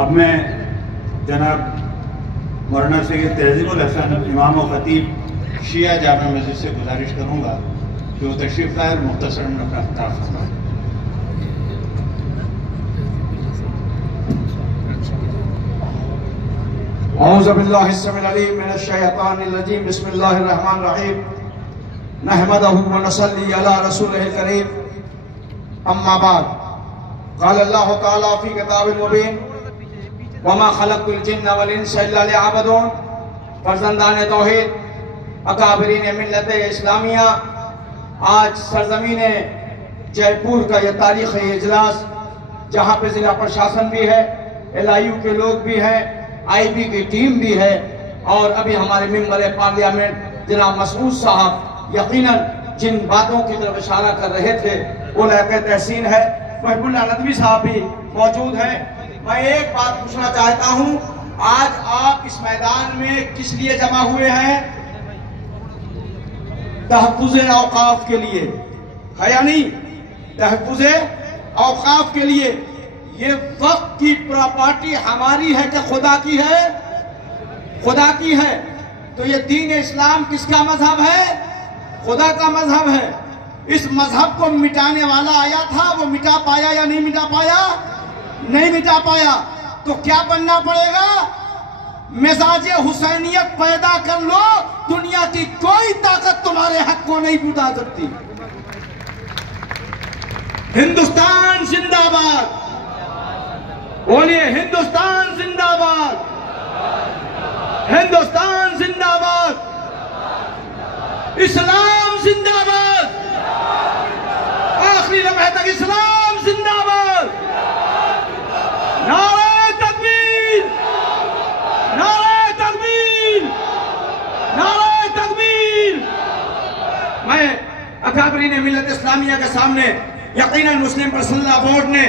اب میں جناب مولانا سید تہذیب الحسن امام و خطیب شیعہ جامع مسجد سے گزارش کروں گا کہ وہ تشریف لائے مختصر اپنا خطاب فرمائیں۔ اعوذ باللہ السمیع العلیم من الشیطان الرجیم بسم اللہ الرحمن الرحیم نحمدہ ونصلی علی رسولہ الکریم اما بعد قال اللہ تعالی فی کتاب المبین وما خلقت الجن والانس الا لیعبدون۔ فرزندان توحید، اکابرین ملت اسلامیہ، آج سرزمین جے پور کا یہ تاریخی اجلاس جہاں پہ ضلع پرشاسن بھی ہے، LIU کے لوگ بھی ہیں، IB کی ٹیم بھی ہے، اور ابھی ہمارے ممبر پارلیمنٹ جناب مسعود صاحب یقیناً جن باتوں کی طرف اشارہ کر رہے تھے وہ لائق تحسین ہے۔ محب اللہ ندوی صاحب بھی موجود ہیں۔ میں ایک بات پوچھنا چاہتا ہوں، آج آپ اس میدان میں کس لیے جمع ہوئے ہیں؟ تحفظ اوقاف کے لیے ہے یا نہیں؟ تحفظ اوقاف کے لیے۔ یہ وقت کی پراپرٹی ہماری ہے کہ خدا کی ہے؟ خدا کی ہے۔ تو یہ دین اسلام کس کا مذہب ہے؟ خدا کا مذہب ہے۔ اس مذہب کو مٹانے والا آیا تھا، وہ مٹا پایا یا نہیں مٹا پایا؟ نہیں مٹا پایا۔ تو کیا بننا پڑے گا؟ مزاج حسینیت پیدا کر لو، دنیا کی کوئی طاقت تمہارے حق کو نہیں مٹا سکتی۔ ہندوستان زندہ باد، بولیے ہندوستان زندہ باد، ہندوستان زندہ باد، اسلام زندہ باد، آخری لمحے تک اسلام زندہ باد، نعرہ تکبیر، نعرہ تکبیر، نعرہ تکبیر۔ میں اکابرین ملت اسلامیہ کے سامنے یقیناً مسلم پرسنل لا بورڈ نے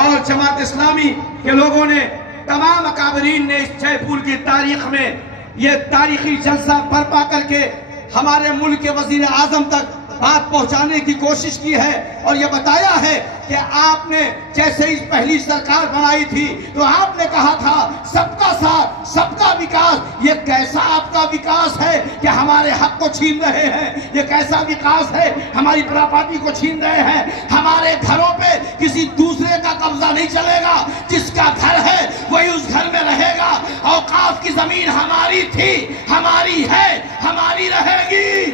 اور جماعت اسلامی کے لوگوں نے، تمام اکابرین نے اس جے پور کی تاریخ میں یہ تاریخی جلسہ برپا کر کے ہمارے ملک کے وزیر اعظم تک بات پہنچانے کی کوشش کی ہے، اور یہ بتایا ہے کہ آپ نے جیسے ہی پہلی سرکار بنائی تھی تو آپ نے کہا تھا سب کا ساتھ، سب کا وکاس۔ یہ کیسا آپ کا وکاس ہے کہ ہمارے حق کو چھین رہے ہیں؟ یہ کیسا وکاس ہے؟ ہماری پراپرٹی کو چھین رہے ہیں۔ ہمارے گھروں پہ کسی دوسرے کا قبضہ نہیں چلے گا، جس کا گھر ہے وہی اس گھر میں رہے گا۔ اوقاف کی زمین ہماری تھی، ہماری ہے، ہماری رہے گی،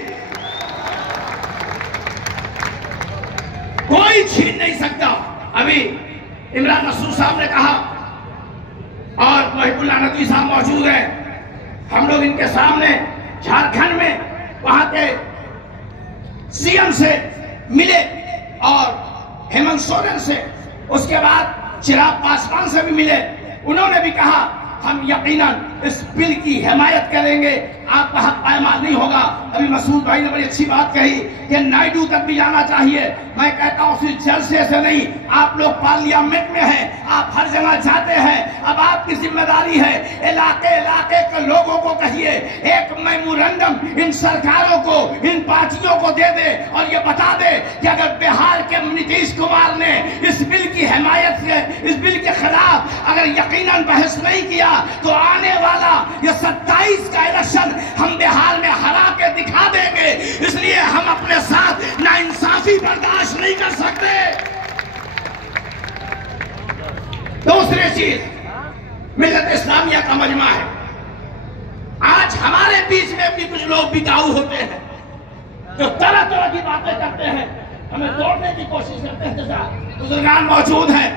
کوئی چھین نہیں سکتا۔ ابھی عمران مسعود صاحب نے کہا اور محب اللہ ندوی صاحب موجود ہیں، ہم لوگ ان کے سامنے جھارکھنڈ میں وہاں کے CM سے ملے اور ہیمنت سورن سے، اس کے بعد چراغ پاسوان سے بھی ملے۔ انہوں نے بھی کہا ہم یقیناً اس بل کی حمایت کریں گے، آپ کا حق پائمال نہیں ہوگا۔ ابھی مسعود بھائی نے بڑی اچھی بات کہی کہ نائیڈو تک بھی جانا چاہیے۔ میں کہتا ہوں صرف جلسے سے نہیں، آپ لوگ پارلیمنٹ میں ہیں، آپ ہر جگہ جاتے ہیں، اب آپ کی ذمہ داری ہے علاقے علاقے کے لوگوں کو کہیے ایک میمورنڈم ان سرکاروں کو، ان پارٹیوں کو دے دے اور یہ بتا دے کہ اگر بہار کے نتیش کمار نے اس بل کی حمایت سے، اس بل کے خلاف اگر یقیناً بحث نہیں کیا تو آنے والا یہ 27 کا الیکشن ہم بہار میں ہرا کے دکھا دیں گے۔ اس لیے ہم اپنے ساتھ ناانصافی برداشت نہیں کر سکتے۔ دوسری چیز، ملت اسلامیہ کا مجمع ہے۔ آج ہمارے بیچ میں بھی کچھ لوگ بکاؤ ہوتے ہیں جو طرح طرح کی باتیں کرتے ہیں، ہمیں توڑنے کی کوشش کرتے ہیں۔ جیسا بزرگان موجود ہیں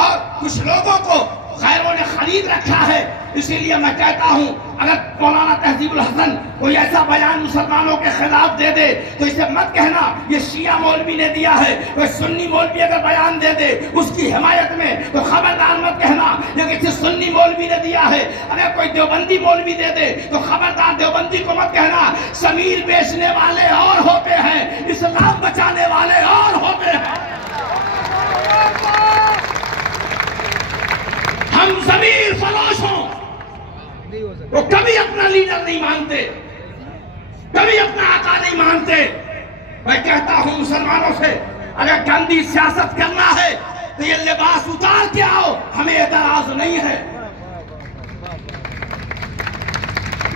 اور کچھ لوگوں کو غیروں نے خرید رکھا ہے۔ اسی لیے میں کہتا ہوں اگر مولانا تہذیب الحسن کوئی ایسا بیان مسلمانوں کے خلاف دے دے تو اسے مت کہنا یہ شیعہ مولوی نے دیا ہے۔ کوئی سنی مولوی اگر بیان دے دے اس کی حمایت میں تو خبردار مت کہنا یہ کسی سنی مولوی نے دیا ہے۔ اگر کوئی دیوبندی مولوی دے دے تو خبردار دیوبندی کو مت کہنا۔ ضمیر بیچنے والے اور ہوتے ہیں، اسلام بچانے والے اور ہوتے ہیں۔ ہم ضمیر فروش ہوں، وہ کبھی اپنا لیڈر نہیں مانتے، کبھی اپنا آقا نہیں مانتے۔ میں کہتا ہوں مسلمانوں سے اگر گندی سیاست کرنا ہے تو یہ لباس اتار کے آؤ، ہمیں اعتراض نہیں ہے،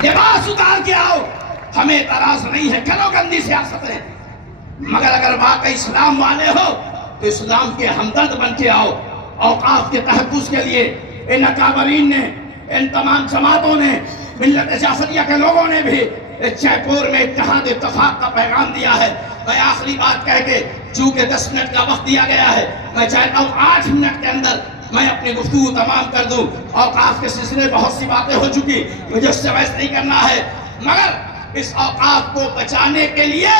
لباس اتار کے آؤ، ہمیں اعتراض نہیں ہے، کرو گندی سیاستیں، مگر اگر واقعی اسلام والے ہو تو اسلام کے ہمدرد بن کے آؤ۔ اوقاف کے تحفظ کے لیے ان اکابرین نے، ان تمام جماعتوں نے، ملت جعفریہ کے لوگوں نے بھی جے پور میں اتحاد اتفاق کا پیغام دیا ہے۔ میں آخری بات کہہ کے، چونکہ 10 منٹ کا وقت دیا گیا ہے، میں چاہتا ہوں 8 منٹ کے اندر میں اپنی گفتگو تمام کر دوں۔ اوقاف کے سلسلے بہت سی باتیں ہو چکی، مجھے اس سے بحث نہیں کرنا ہے، مگر اس اوقاف کو بچانے کے لیے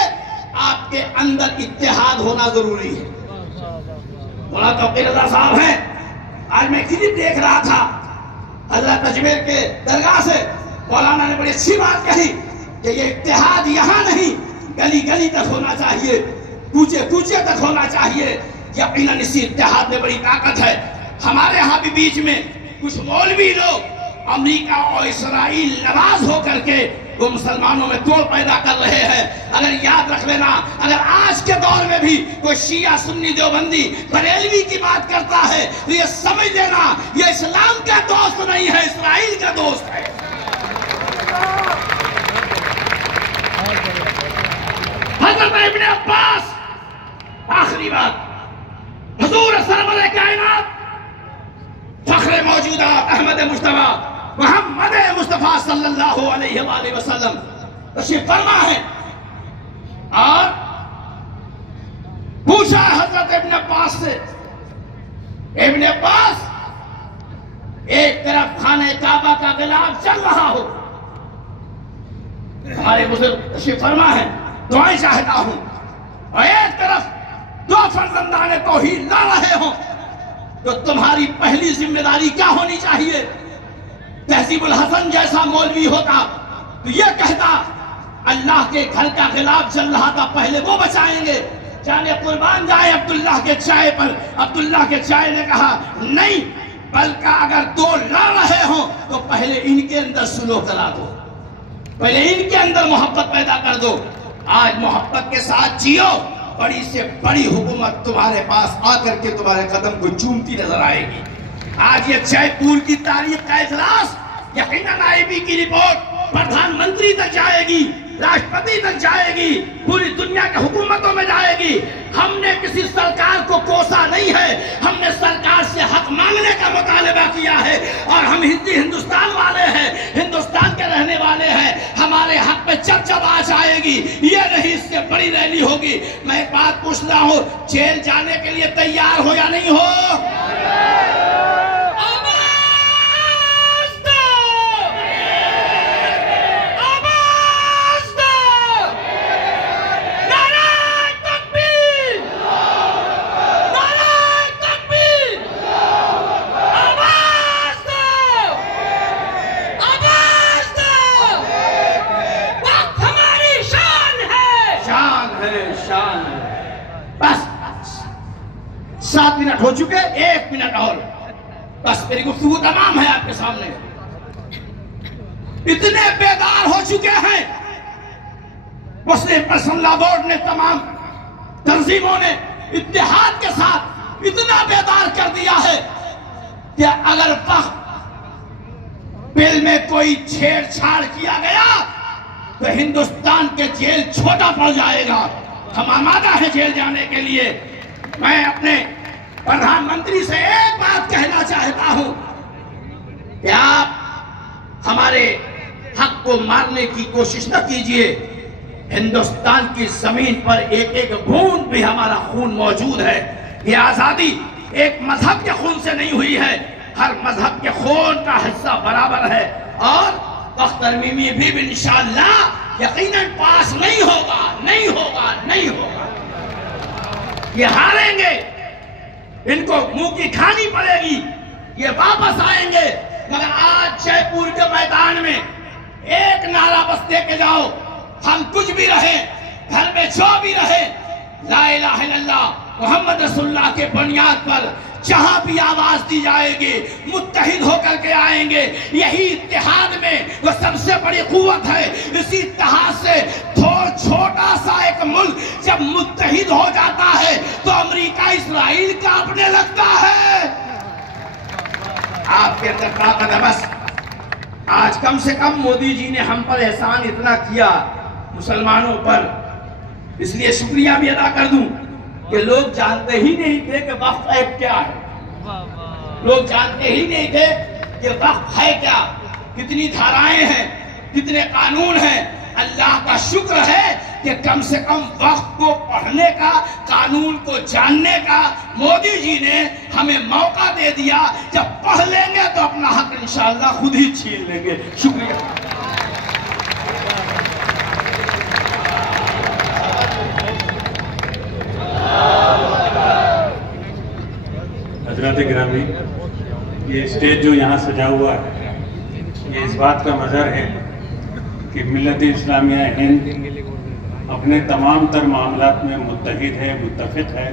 آپ کے اندر اتحاد ہونا ضروری ہے۔ مولانا توقیر رضا صاحب ہیں، آج میں کلپ دیکھ رہا تھا حضرت اجمیر کے درگاہ سے، مولانا نے بڑی اچھی بات کہی کہ یہ اتحاد یہاں نہیں، گلی گلی تک ہونا چاہیے، کوچے کوچے تک ہونا چاہیے۔ یقیناً اسی اتحاد میں بڑی طاقت ہے۔ ہمارے ہاں بھی بیچ میں کچھ مولوی لوگ امریکہ اور اسرائیل نواز ہو کر کے وہ مسلمانوں میں توڑ پیدا کر رہے ہیں۔ اگر یاد رکھ لینا، اگر آج کے دور میں بھی کوئی شیعہ سنی دیوبندی بریلوی کی بات کرتا ہے تو یہ سمجھ لینا یہ اسلام کا دوست نہیں ہے، اسرائیل کا دوست ہے۔ حضرت ابن عباس، آخری بات، حضور سرور کائنات فخر موجودات احمد مجتبی محمد مصطفیٰ صلی اللہ علیہ وآلہ وسلم تشریف فرما ہے، اور پوچھا حضرت ابن عباس سے، ابن عباس ایک طرف خانہ کعبہ کا غلاف چل رہا ہو، ہمارے بزرگ تشریف فرما ہے، دعائیں چاہتا ہوں، اور ایک طرف 2 فرزندان توحید لڑ رہے ہوں، تو تمہاری پہلی ذمہ داری کیا ہونی چاہیے؟ تہذیب الحسن جیسا مولوی ہوتا تو یہ کہتا اللہ کے گھر کا غلاف چل رہا تھا، پہلے وہ بچائیں گے، جانے قربان جائے عبداللہ کے چائے پر۔ عبداللہ کے چائے نے کہا نہیں، بلکہ اگر 2 لڑ رہے ہوں تو پہلے ان کے اندر سلوک کرا دو، پہلے ان کے اندر محبت پیدا کر دو۔ آج محبت کے ساتھ جیو، بڑی سے بڑی حکومت تمہارے پاس آ کر کے تمہارے قدم کو چومتی نظر آئے گی۔ آج یہ جے پور کی تاریخ کا اجلاس، یقیناً آئی بی کی رپورٹ پردھان منتری تک جائے گی، راشٹرپتی تک جائے گی، پوری دنیا کے حکومتوں میں جائے گی۔ ہم نے کسی سرکار کو کوسا نہیں ہے، ہم نے سرکار سے حق مانگنے کا مطالبہ کیا ہے، اور ہم ہندوستان والے ہیں، ہندوستان کے رہنے والے ہیں، ہمارے حق پہ جب آواز آئے گی، یہ نہیں اس سے بڑی ریلی ہوگی۔ میں ایک بات پوچھ رہا ہوں، جیل جانے کے لیے تیار ہو یا نہیں ہو؟ بس 7 منٹ ہو چکے، 1 منٹ اور، بس میری گفتگو تمام ہے آپ کے سامنے۔ اتنے بیدار ہو چکے ہیں، مسلم پرسنل لا بورڈ نے، تمام تنظیموں نے اتحاد کے ساتھ اتنا بیدار کر دیا ہے کہ اگر وقت بل میں کوئی چھیڑ چھاڑ کیا گیا تو ہندوستان کے جیل چھوٹا پڑ جائے گا۔ ہم آمادہ ہیں جیل جانے کے لیے۔ میں اپنے پردھان منتری سے ایک بات کہنا چاہتا ہوں کہ آپ ہمارے حق کو مارنے کی کوشش نہ کیجئے۔ ہندوستان کی زمین پر ایک ایک بوند بھی ہمارا خون موجود ہے۔ یہ آزادی ایک مذہب کے خون سے نہیں ہوئی ہے، ہر مذہب کے خون کا حصہ برابر ہے، اور وقت ترمیمی بھی انشاءاللہ یقیناً پاس نہیں ہوگا، نہیں ہوگا، نہیں ہوگا۔ یہ ہاریں گے، ان کو منہ کی کھانی پڑے گی، یہ واپس آئیں گے، مگر آج جے پور کے میدان میں ایک نعرہ بس دے کے جاؤ، ہم کچھ بھی رہیں، گھر میں جو بھی رہے، لا الہ الا اللہ محمد رسول اللہ کے بنیاد پر جہاں بھی آواز دی جائے گی متحد ہو کر کے آئیں گے. یہی اتحاد میں وہ سب سے بڑی قوت ہے. اسی اتحاد سے چھوٹا سا ایک ملک جب متحد ہو جاتا ہے تو امریکہ اسرائیل کانپنے لگتا ہے. آپ کے اندر طاقت ہے. بس آج کم سے کم مودی جی نے ہم پر احسان اتنا کیا مسلمانوں پر، اس لیے شکریہ بھی ادا کر دوں کہ لوگ جانتے ہی نہیں تھے کہ وقف ایکٹ کیا ہے. لوگ جانتے ہی نہیں تھے کہ وقف ہے کیا، کتنی دھارائیں ہیں، کتنے قانون ہیں. اللہ کا شکر ہے کہ کم سے کم وقت کو پڑھنے کا، قانون کو جاننے کا مودی جی نے ہمیں موقع دے دیا. جب پڑھ لیں گے تو اپنا حق انشاءاللہ خود ہی چھین لیں گے. شکریہ. حضرات گرامی، یہ اسٹیج جو یہاں سجا ہوا ہے یہ اس بات کا مظہر ہے کہ ملت اسلامیہ ہند اپنے تمام تر معاملات میں متحد ہے، متفق ہے.